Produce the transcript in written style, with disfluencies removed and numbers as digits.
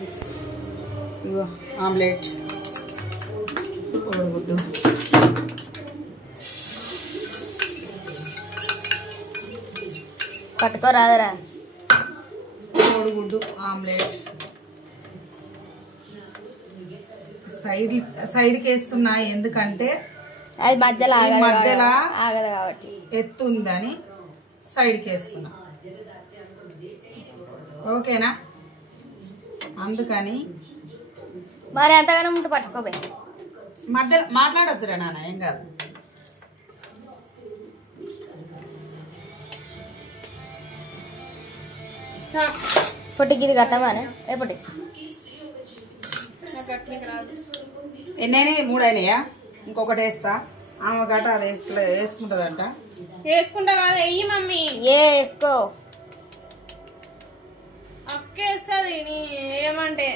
ఇగో omelette కోడిగుడ్డు పట్టుకోరాదరా కోడిగుడ్డు omelette సైడ్కి వేస్తున్నా ఎందుకంటే అది మధ్యలో ఆగదు కాబట్టి ఎత్తుందని సైడ్కి వేస్తున్నా ఓకేనా అందుకని మరి ఎంతగానో ఉంటే పట్టుకోబోయే మధ్యలో మాట్లాడొచ్చురా నాన్న ఏం కాదు పొట్టికి ఇది కట్టమానే ఏ పొట్టి ఎన్నైనా 3 అయినాయా ఇంకొకటి వేస్తా ఆమె గట్ట అది వేసుకుంటుందంట వేసుకుంటా కాదు వెయ్యి మమ్మీ వేసుకో అక్కేస్తుంది నీ ఏమంటే